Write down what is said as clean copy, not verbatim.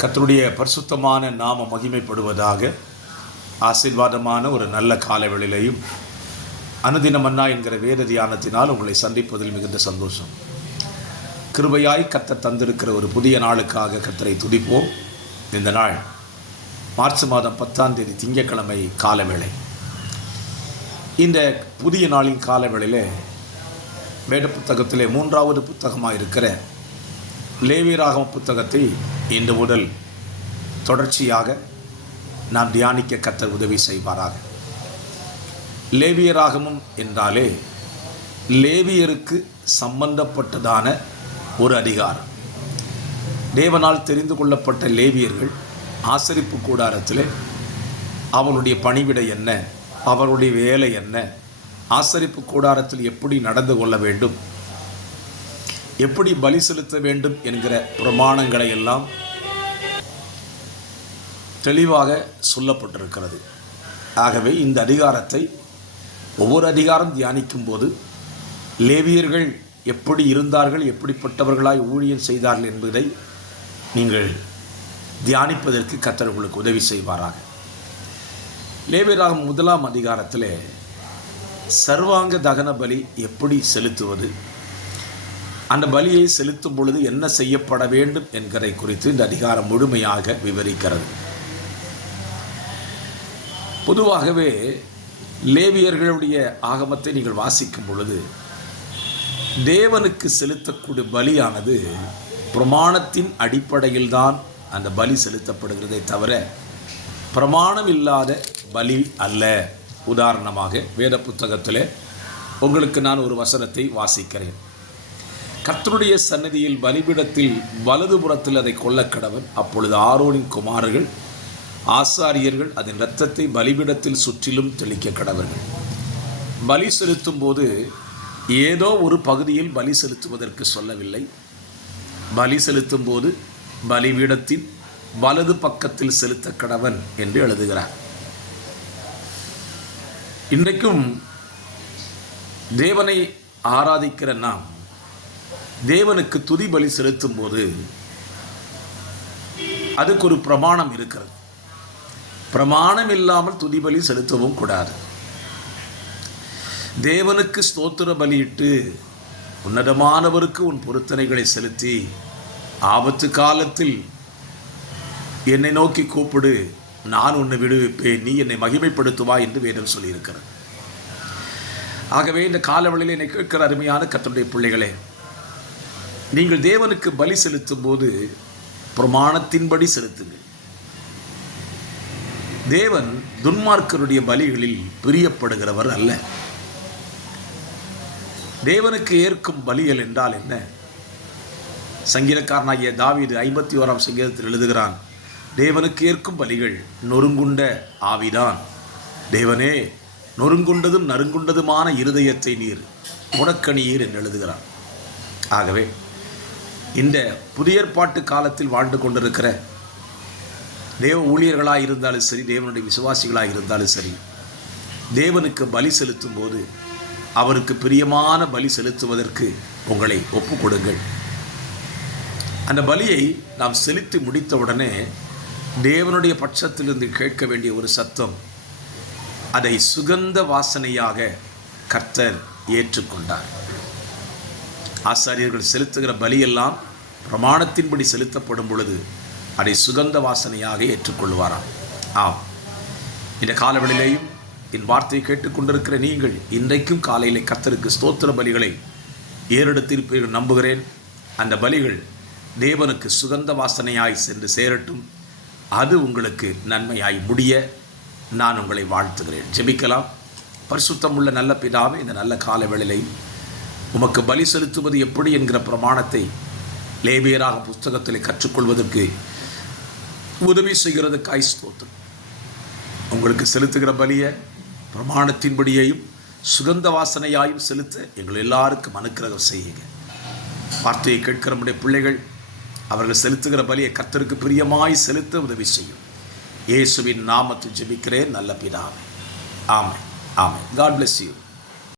கர்த்தருடைய பரிசுத்தமான நாம மகிமைப்படுவதாக. ஆசீர்வாதமான ஒரு நல்ல காலவெளியிலையும் அனுதின மன்னா என்கிற வேத தியானத்தினால் உங்களை சந்திப்பதில் மிகுந்த சந்தோஷம். கிருபையாய் கர்த்தர் தந்திருக்கிற ஒரு புதிய நாளுக்காக கர்த்தரை துதிப்போம். இந்த நாள் மார்ச் மாதம் 10ஆம் தேதி திங்கட்கிழமை காலவேளை. இந்த புதிய நாளின் காலவேளையில் வேத புத்தகத்திலே 3வது புத்தகமாக இருக்கிற லேவியராகம புத்தகத்தை இன்று முதல் தொடர்ச்சியாக நாம் தியானிக்க கர்த்தர் உதவி செய்வாராக. லேவியராகமம் என்றாலே லேவியருக்கு சம்பந்தப்பட்டதான ஒரு அதிகாரம். தேவனால் தெரிந்து கொள்ளப்பட்ட லேவியர்கள் ஆசரிப்பு கூடாரத்தில் அவருடைய பணிவிடை என்ன, அவருடைய வேலை என்ன, ஆசரிப்பு கூடாரத்தில் எப்படி நடந்து கொள்ள வேண்டும், எப்படி பலி செலுத்த வேண்டும் என்கிற பிரமாணங்களை எல்லாம் தெளிவாக சொல்லப்பட்டிருக்கிறது. ஆகவே இந்த அதிகாரத்தை ஒவ்வொரு அதிகாரம் தியானிக்கும் போது லேவியர்கள் எப்படி இருந்தார்கள், எப்படிப்பட்டவர்களாய் ஊழியம் செய்தார்கள் என்பதை நீங்கள் தியானிப்பதற்கு கர்த்தர் உங்களுக்கு உதவி செய்வாராக. லேவியராகமம் 1ஆம் அதிகாரத்தில் சர்வாங்க தகன பலி எப்படி செலுத்துவது, அந்த பலியை செலுத்தும் பொழுது என்ன செய்யப்பட வேண்டும் என்கிறதை குறித்து இந்த அதிகாரம் முழுமையாக விவரிக்கிறது. பொதுவாகவே லேவியர்களுடைய ஆகமத்தை நீங்கள் வாசிக்கும் பொழுது தேவனுக்கு செலுத்தக்கூடிய பலியானது பிரமாணத்தின் அடிப்படையில் தான் அந்த பலி செலுத்தப்படுகிறதே தவிர பிரமாணம் இல்லாத பலி அல்ல. உதாரணமாக வேத புத்தகத்தில் உங்களுக்கு நான் ஒரு வசனத்தை வாசிக்கிறேன். கர்த்தருடைய சந்நிதியில் பலிபீடத்தில் வலதுபுறத்தில் அதை கொல்லக்கடவன். அப்பொழுது ஆரோனின் குமாரர்கள் ஆசாரியர்கள் அதன் இரத்தத்தை பலிபீடத்தில் சுற்றிலும் தெளிக்க கடவர்கள். பலி செலுத்தும் போது ஏதோ ஒரு பகுதியில் பலி செலுத்துவதற்கு சொல்லவில்லை. பலி செலுத்தும் போது பலிபீடத்தின் வலது பக்கத்தில் செலுத்த கடவன் என்று எழுதுகிறார். இன்றைக்கும் தேவனை ஆராதிக்கிற நாம் தேவனுக்கு துதி பலி செலுத்தும் போது அதுக்கு ஒரு பிரமாணம் இருக்கிறது. பிரமாணம் இல்லாமல் துதி பலி செலுத்தவும் கூடாது. தேவனுக்கு ஸ்தோத்திர பலியிட்டு உன்னதமானவருக்கு உன் பொருத்தனைகளை செலுத்தி ஆபத்து காலத்தில் என்னை நோக்கி கூப்பிடு, நான் உன்னை விடுவிப்பேன், நீ என்னை மகிமைப்படுத்துவா என்று வேதம் சொல்லியிருக்கிறது. ஆகவே இந்த காலவெளியில் என்னை கேட்கிற அருமையான கர்த்தருடைய பிள்ளைகளே, நீங்கள் தேவனுக்கு பலி செலுத்தும் போது பிரமாணத்தின்படி செலுத்துங்கள். தேவன் துன்மார்க்கருடைய பலிகளில் பிரியப்படுகிறவர் அல்ல. தேவனுக்கு ஏற்கும் பலிகள் என்றால் என்ன? சங்கீதக்காரனாகிய தாவீது 51ஆம் சங்கீதத்தில் எழுதுகிறான், தேவனுக்கு ஏற்கும் பலிகள் நொறுங்குண்ட ஆவிதான். தேவனே, நொறுங்குண்டதும் நறுங்குண்டதுமான இருதயத்தை நீர் முடக்கணியீர் என்று எழுதுகிறான். ஆகவே இந்த புதிய ஏற்பாட்டு காலத்தில் வாழ்ந்து கொண்டிருக்கிற தேவ ஊழியர்களாக இருந்தாலும் சரி, தேவனுடைய விசுவாசிகளாக இருந்தாலும் சரி, தேவனுக்கு பலி செலுத்தும் போது அவருக்கு பிரியமான பலி செலுத்துவதற்கு உங்களை ஒப்பு கொடுங்கள். அந்த பலியை நாம் செலுத்தி முடித்தவுடனே தேவனுடைய பட்சத்திலிருந்து கேட்க வேண்டிய ஒரு சத்தம், அதை சுகந்த வாசனையாக கர்த்தர் ஏற்றுக்கொண்டார். ஆசாரியர்கள் செலுத்துகிற பலியெல்லாம் பிரமாணத்தின்படி செலுத்தப்படும் பொழுது அதை சுகந்த வாசனையாக ஏற்றுக்கொள்வாராம். ஆம், இந்த காலவெளியிலேயும் என் வார்த்தையை கேட்டுக்கொண்டிருக்கிற நீங்கள் இன்றைக்கும் காலையில் கர்த்தருக்கு ஸ்தோத்திர பலிகளை ஏறெடுத்திருப்பீர்கள் நம்புகிறேன். அந்த பலிகள் தேவனுக்கு சுகந்த வாசனையாய் சென்று சேரட்டும். அது உங்களுக்கு நன்மையாய் முடிய நான் உங்களை வாழ்த்துகிறேன். ஜெபிக்கலாம். பரிசுத்தம் உள்ள நல்ல பிதாவே, இந்த நல்ல காலவேளையை உமக்கு பலி செலுத்துவது எப்படி என்கிற பிரமாணத்தை லேவியராக புஸ்தகத்தில் கற்றுக்கொள்வதற்கு உதவி செய்கிறதுக்காய் ஸ்தோத்திரம். உங்களுக்கு செலுத்துகிற பலியை பிரமாணத்தின்படியையும் சுகந்த வாசனையாயும் செலுத்த எங்கள் எல்லாருக்கும் அனுக்கிரகம் செய்யுங்க. வார்த்தையை கேட்கிற நம்முடைய பிள்ளைகள் அவர்கள் செலுத்துகிற பலியை கர்த்தருக்கு பிரியமாய் செலுத்த உதவி செய்யும். இயேசுவின் நாமத்தில் ஜெபிக்கிறேன் நல்ல பிதாவே. ஆமென். ஆமென். God bless you.